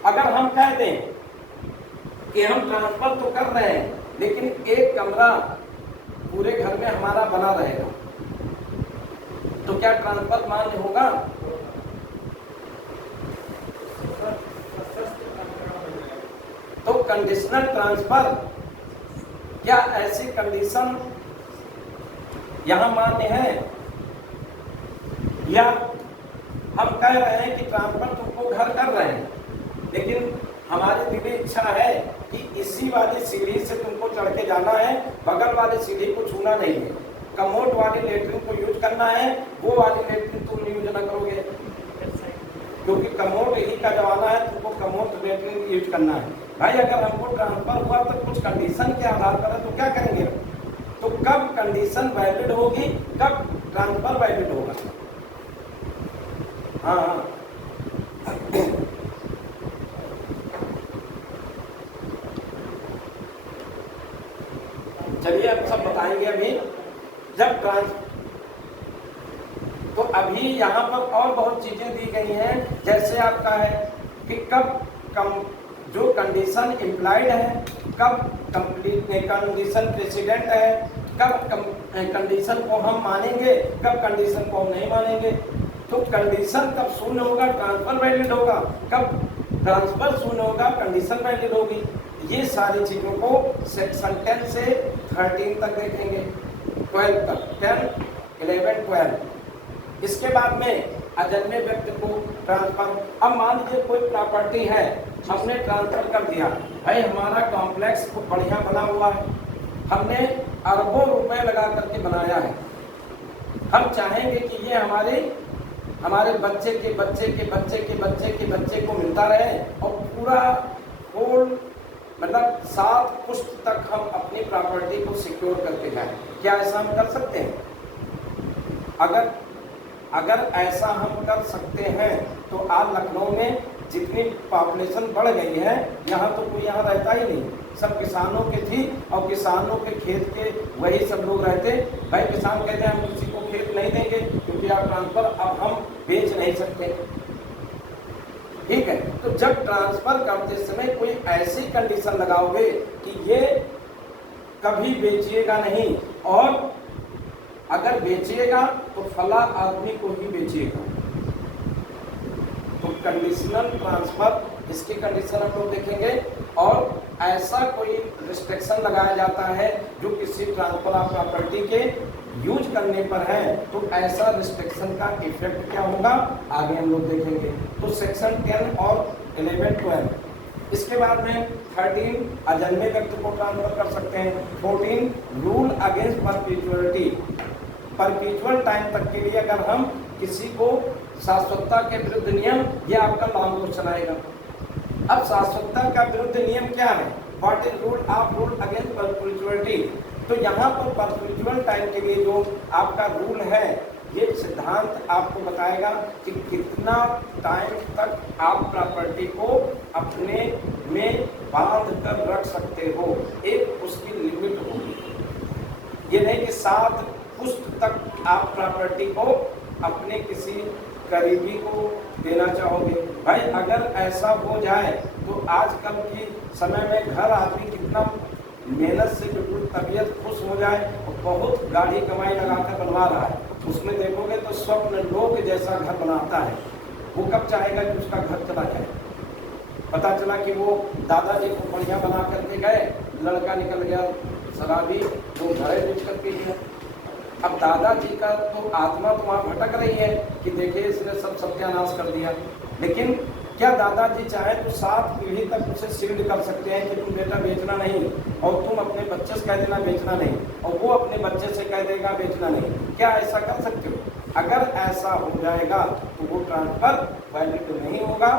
अगर हम कह दें कि हम ट्रांसफर तो कर रहे हैं लेकिन एक कमरा पूरे घर में हमारा बना रहेगा, तो क्या ट्रांसफर मान्य होगा? तो कंडीशनल ट्रांसफर, क्या ऐसी कंडीशन यहां मान्य है? या हम कह रहे हैं कि ट्रांसफर तुमको घर कर रहे हैं, लेकिन हमारी दिली इच्छा है कि इसी वाली सीढ़ी से तुमको चढ़ के जाना है, बगल वाली सीढ़ी को छूना नहीं है, कमोड वाली लेटरिन को यूज करना है, वो वाली लेटरिन तुम यूज ना करोगे, क्योंकि कमोड ही का जमाना है, तुमको कमोड लेटरिन यूज करना है। भाई अगर हमको ट्रांसफर हुआ तो कुछ कंडीशन के आधार पर है, तो क्या करेंगे? तो कब कंडीशन वैलिड होगी, कब ट्रांसफर वैलिड होगा? हाँ चलिए अब सब बताएंगे। अभी जब तो अभी यहाँ पर और बहुत चीजें दी गई हैं, जैसे आपका है कि कब जो कंडीशन इम्प्लाइड है, कब कंडीशन प्रेसिडेंट है, कब कंडीशन को हम मानेंगे, कब कंडीशन को हम नहीं मानेंगे। तो कंडीशन कब शून्य होगा, ट्रांसफर वैलिड होगा, कब ट्रांसफर शून्य होगा, कंडीशन वैलिड होगी। ये सारी चीजों को सेक्शन 10 से 13 तक देखेंगे, 12 तक, 10, 11, 12। इसके बाद में अजन्मे व्यक्ति को ट्रांसफर। अब मान लीजिए कोई प्रॉपर्टी है, हमने ट्रांसफर कर दिया, भाई हमारा कॉम्प्लेक्स खूब बढ़िया बना हुआ है, हमने अरबों रुपए लगा करके बनाया है, हम चाहेंगे कि ये हमारे बच्चे के बच्चे के बच्चे के बच्चे के बच्चे को मिलता रहे और पूरा होल मतलब 7 पुश्त तक हम अपनी प्रॉपर्टी को सिक्योर करके जाएं। क्या ऐसा हम कर सकते हैं? अगर ऐसा हम कर सकते हैं तो आज लखनऊ में जितनी पॉपुलेशन बढ़ गई है, यहाँ तो कोई यहाँ रहता ही नहीं, सब किसानों के थी और किसानों के खेत के वही सब लोग रहते। भाई किसान कहते हैं हम किसी को खेत नहीं देंगे क्योंकि आप ट्रांसफर अब हम बेच नहीं सकते, ठीक है। तो जब ट्रांसफर करते समय कोई ऐसी कंडीशन लगाओगे कि ये कभी बेचिएगा नहीं, और अगर बेचिएगा तो फला आदमी को ही बेचिएगा, तो कंडीशनल ट्रांसफर इसकी कंडीशन हम लोग देखेंगे। और ऐसा कोई रिस्ट्रिक्शन लगाया जाता है जो किसी ट्रांसफर ऑफ प्रॉपर्टी के यूज करने पर है, तो ऐसा रिस्ट्रिक्शन का इफेक्ट क्या होगा आगे हम लोग देखेंगे। तो सेक्शन 10 और 11, 12। इसके बाद में 13 अजन्मे व्यक्ति को ट्रांसफर कर सकते हैं। 14 रूल अगेंस्ट परपेचुअलिटी, परपेचुअल टाइम तक के लिए अगर हम किसी को शाश्वतता के विरुद्ध नियम, ये आपका लॉन्ग क्वेश्चन आएगा। अब शाश्वतता का विरुद्ध नियम क्या है? What is rule against perpetuity? तो यहाँ पर परपेचुअल टाइम के लिए जो आपका रूल है, ये सिद्धांत आपको बताएगा कि कितना टाइम तक आप प्रॉपर्टी को अपने में बांध कर रख सकते हो, एक उसकी लिमिट होगी। ये नहीं कि 7 पुश्त तक आप प्रॉपर्टी को अपने किसी करीबी को देना चाहोगे। भाई अगर ऐसा हो जाए तो आजकल की समय में घर आदमी कितना मेहनत से बिल्कुल तबीयत खुश हो जाए और बहुत गाड़ी कमाई लगाकर बनवा रहा है, उसमें देखोगे तो स्वप्न लोक जैसा घर बनाता है। वो कब चाहेगा कि उसका घर चला जाए? पता चला कि वो दादाजी को बढ़िया बना करके गए, लड़का निकल गया शराबी, वो घरे बेच करके गया। अब दादाजी का तो आत्मा तो वहाँ भटक रही है कि देखिए इसने सब सत्यानाश कर दिया। लेकिन क्या दादाजी चाहे तो 7 पीढ़ी तक उसे शील्ड कर सकते हैं कि तुम बेटा बेचना नहीं, और तुम अपने बच्चे से कह देना बेचना नहीं, और वो अपने बच्चे से कह देगा बेचना नहीं? क्या ऐसा कर सकते हो? अगर ऐसा हो जाएगा तो वो ट्रांसफर वैलिड नहीं होगा।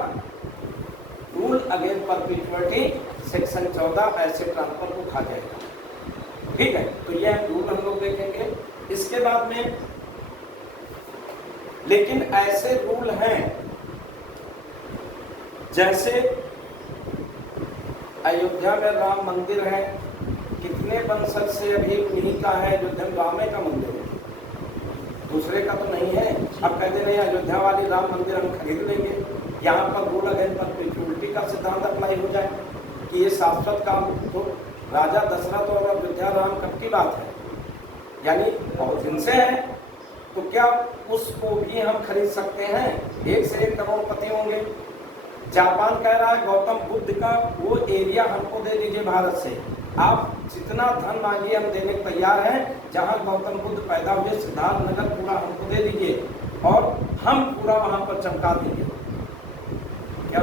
रूल अगेंस्ट परपेचुअलिटी सेक्शन 14 ऐसे ट्रांसफर को खा जाएगा। ठीक है, तो यह रूल हम लोग देखेंगे। इसके बाद में लेकिन ऐसे रूल हैं जैसे अयोध्या में राम मंदिर है, कितने वंशज से अभी उन्हीं का है, अयोध्या में रामे का मंदिर है, दूसरे का तो नहीं है। अब कहते नहीं अयोध्या वाली राम मंदिर हम खरीद लेंगे, यहाँ पर रूल अगेंस्ट परपेचुअलिटी का सिद्धांत अप्लाई हो जाए कि ये शाश्वत काम। तो राजा दशरथ और अयोध्या राम कब की बात है, यानी बहुत दिन से है, तो क्या उसको भी हम खरीद सकते हैं? 1 से 1 करोड़पति होंगे। जापान कह रहा है गौतम बुद्ध का वो एरिया हमको दे दीजिए भारत से, आप जितना धन मांगिए हम देने को तैयार हैं, जहां गौतम बुद्ध पैदा हुए सिद्धार्थ नगर पूरा हमको दे दीजिए और हम पूरा वहां पर चमका देंगे। क्या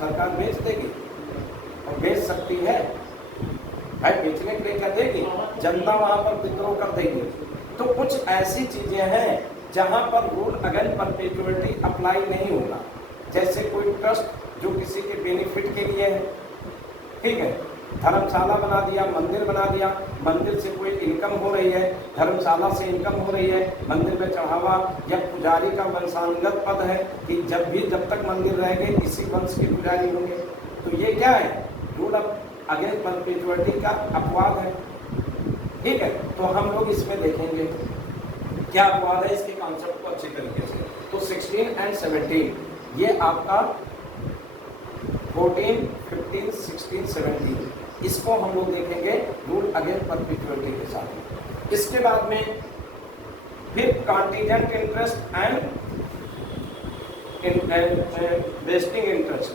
सरकार बेच देगी? और बेच सकती है भाई, बेचने के लिए क्या देगी? जनता वहां पर विद्रोह कर देगी। तो कुछ ऐसी चीजें हैं जहां पर रूल अगेंस्ट परपेचुअलिटी अप्लाई नहीं होगा। जैसे कोई ट्रस्ट जो किसी के बेनिफिट के लिए है, ठीक है, धर्मशाला बना दिया, मंदिर बना दिया, मंदिर से कोई इनकम हो रही है, धर्मशाला से इनकम हो रही है, मंदिर में चढ़ावा, या पुजारी का वंशानुगत पद है कि जब तक मंदिर रहेंगे इसी वंश के पुजारी होंगे। तो ये क्या है? रूल अगेंस्ट परपेचुअलिटी का अपवाद है। ठीक है, तो हम लोग इसमें देखेंगे क्या अपवाद है, इसके कॉन्सेप्ट को अच्छी तरीके से। तो 16 और 17 ये आपका 14, 15, 16, 17 इसको हम लोग देखेंगे रूल अगेंस्ट परपेचुअलिटी के साथ। इसके बाद में फिर contingent interest and wasting interest,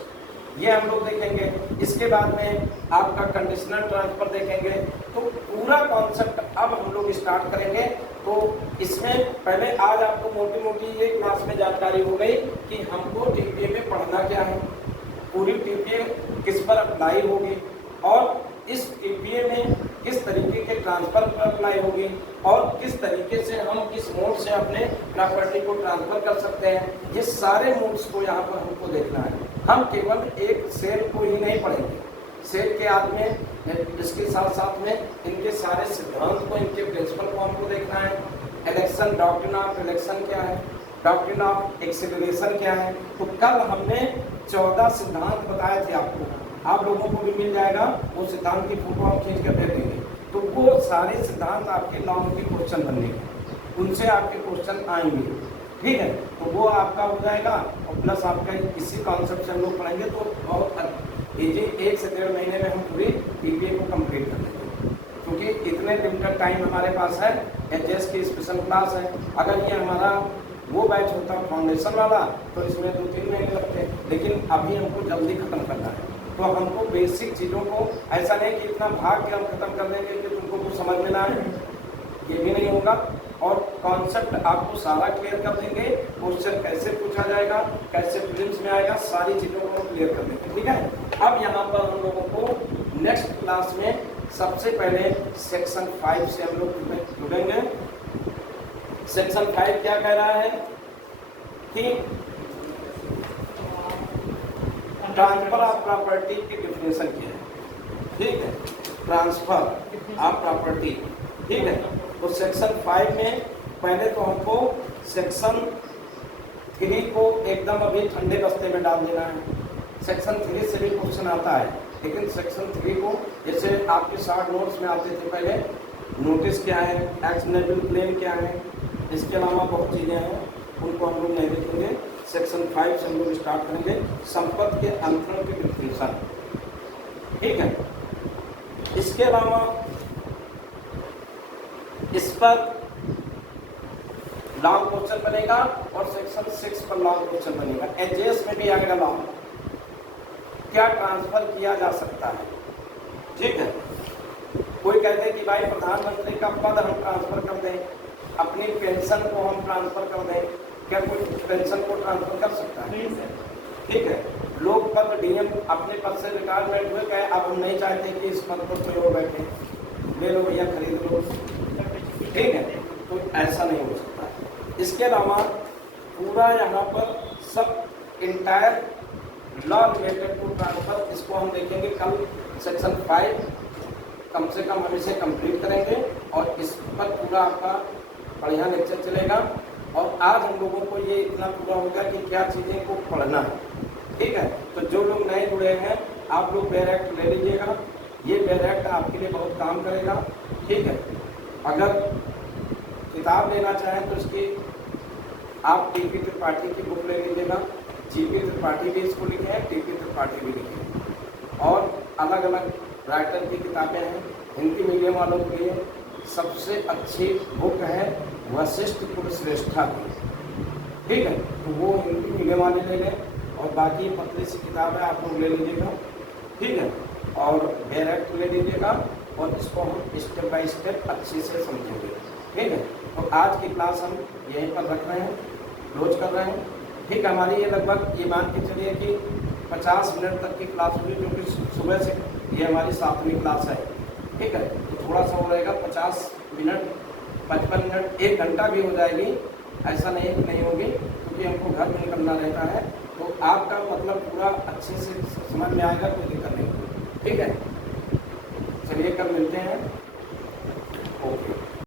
ये हम लोग देखेंगे। इसके बाद में आपका कंडीशनल ट्रांसफर देखेंगे। तो पूरा कॉन्सेप्ट अब हम लोग स्टार्ट करेंगे। तो इसमें पहले आज आपको मोटी मोटी ये क्लास में जानकारी हो गई कि हमको टीपीए में पढ़ना क्या है, पूरी टीपीए किस पर अप्लाई होगी, और इस टीपीए में किस तरीके के ट्रांसफर पर अप्लाई होगी, और किस तरीके से हम किस मोड से अपने प्रॉपर्टी को ट्रांसफर कर सकते हैं। ये सारे मोड्स को यहाँ पर हमको देखना है। हम केवल एक सेल को ही नहीं पढ़ेंगे, सेल के बाद में इसके साथ साथ में इनके सारे सिद्धांत को, इनके प्रिंसिपल को हमको देखना है। इलेक्शन, डॉक्ट्रिन ऑफ इलेक्शन क्या है, डॉक्ट्रिन ऑफ एक्सेलरेशन क्या है। तो कल हमने 14 सिद्धांत बताए थे आपको, आप लोगों को भी मिल जाएगा, वो सिद्धांत की फोटो हम खींच कर दे देंगे। तो वो सारे सिद्धांत आपके लॉन्ग के क्वेश्चन बनेंगे, उनसे आपके क्वेश्चन आएंगे। ठीक है, तो वो आपका हो जाएगा, और प्लस आपका इसी कॉन्सेप्ट से हम लोग पढ़ेंगे तो बहुत इजी 1 से 1.5 महीने में हम पूरी टीपीए को कंप्लीट कर लेंगे, क्योंकि इतने लिमिटेड टाइम हमारे पास है। एचएस की स्पेशल क्लास है, अगर ये हमारा वो बैच होता फाउंडेशन वाला तो इसमें 2-3 महीने लगते, लेकिन अभी हमको जल्दी खत्म करना है। तो हमको बेसिक चीज़ों को, ऐसा नहीं कि इतना भाग के हम खत्म कर देंगे कि तुमको कुछ समझ में ना आए, ये भी नहीं होगा। और कॉन्सेप्ट आपको सारा क्लियर कर देंगे, क्वेश्चन कैसे पूछा जाएगा, कैसे प्रीलिम्स में आएगा, सारी चीज़ों को हम क्लियर कर देंगे, ठीक है। अब यहाँ पर हम लोगों को नेक्स्ट क्लास में सबसे पहले सेक्शन 5 से हम लोग जुड़ेंगे। सेक्शन 5 क्या कह रहा है कि ट्रांसफर ऑफ प्रॉपर्टी की डिफिनेशन क्या है, ठीक है, ट्रांसफर ऑफ प्रॉपर्टी, ठीक है। तो सेक्शन 5 में पहले तो हमको सेक्शन 3 को एकदम अभी ठंडे बस्ते में डाल देना है। सेक्शन 3 से भी क्वेश्चन आता है, लेकिन सेक्शन 3 को जैसे आपके शॉर्ट नोट्स में आते थे पहले, नोटिस क्या है, एक्शनेबल क्लेम क्या है, इसके अलावा बहुत चीज़ें हैं, उनको हम लोग नहीं देखेंगे। सेक्शन 5 से हम लोग स्टार्ट करेंगे, संपत्ति के अंतरण की डिफिनेशन, ठीक है। इसके अलावा इस पर लॉन्ग क्वेश्चन बनेगा और सेक्शन 6 पर लॉन्ग क्वेश्चन बनेगा। एजेएस में भी आएगा लॉन्ग, क्या ट्रांसफर किया जा सकता है, ठीक है। कोई कहते हैं कि भाई प्रधानमंत्री का पद हम ट्रांसफर कर दें, अपनी पेंशन को हम ट्रांसफर कर दें, क्या कोई पेंशन को ट्रांसफर कर सकता है? ठीक है। लोग पद डीएम अपने पद से रिटायरमेंट हुए, कहे अब हम नहीं चाहते कि इस पद पर कोई और बैठे, ले लो भैया, खरीद लो, ठीक है। तो ऐसा नहीं हो सकता। इसके अलावा पूरा यहाँ पर सब entire law related to transfer, इसको हम देखेंगे कल। सेक्शन 5 कम से कम हम इसे कंप्लीट करेंगे और इस पर पूरा आपका बढ़िया लेक्चर चलेगा। और आज हम लोगों को ये इतना पूरा होगा कि क्या चीज़ें को पढ़ना है, ठीक है। तो जो लोग नए जुड़े हैं, आप लोग डायरेक्ट ले लीजिएगा, ये डायरेक्ट आपके लिए बहुत काम करेगा, ठीक है। अगर किताब लेना चाहें तो इसकी आप टीपी त्रिपाठी की बुक ले लीजिएगा। जीपी त्रिपाठी भी इसको लिखे हैं, टीपी त्रिपाठी भी लिखे हैं, और अलग अलग राइटर की किताबें हैं। हिंदी मीडियम वालों के लिए सबसे अच्छी बुक है वशिष्ठ कुलश्रेष्ठा की, ठीक है। तो वो हिंदी मीडियम वाले ले लें, और बाकी पतली सी किताब है, आप लोग ले लीजिएगा, ठीक है। और डायरेक्ट ले लीजिएगा और इसको हम स्टेप बाय स्टेप अच्छे से समझेंगे, ठीक है। तो आज की क्लास हम यहीं पर रख रहे हैं, क्लोज कर रहे हैं, ठीक है। हमारी ये लगभग, ये मान के चलिए कि 50 मिनट तक की क्लास हुई, क्योंकि सुबह से ये हमारी 7वीं क्लास है, ठीक है। तो थोड़ा सा हो रहेगा, 50 मिनट, 55 मिनट, 1 घंटा भी हो जाएगी, ऐसा नहीं कि नहीं होगी, क्योंकि हमको घर में निकलना रहता है। तो आपका मतलब पूरा अच्छे से समझ में आएगा, कोई दिक्कत नहीं, ठीक है। चलिए कल मिलते हैं, ओके।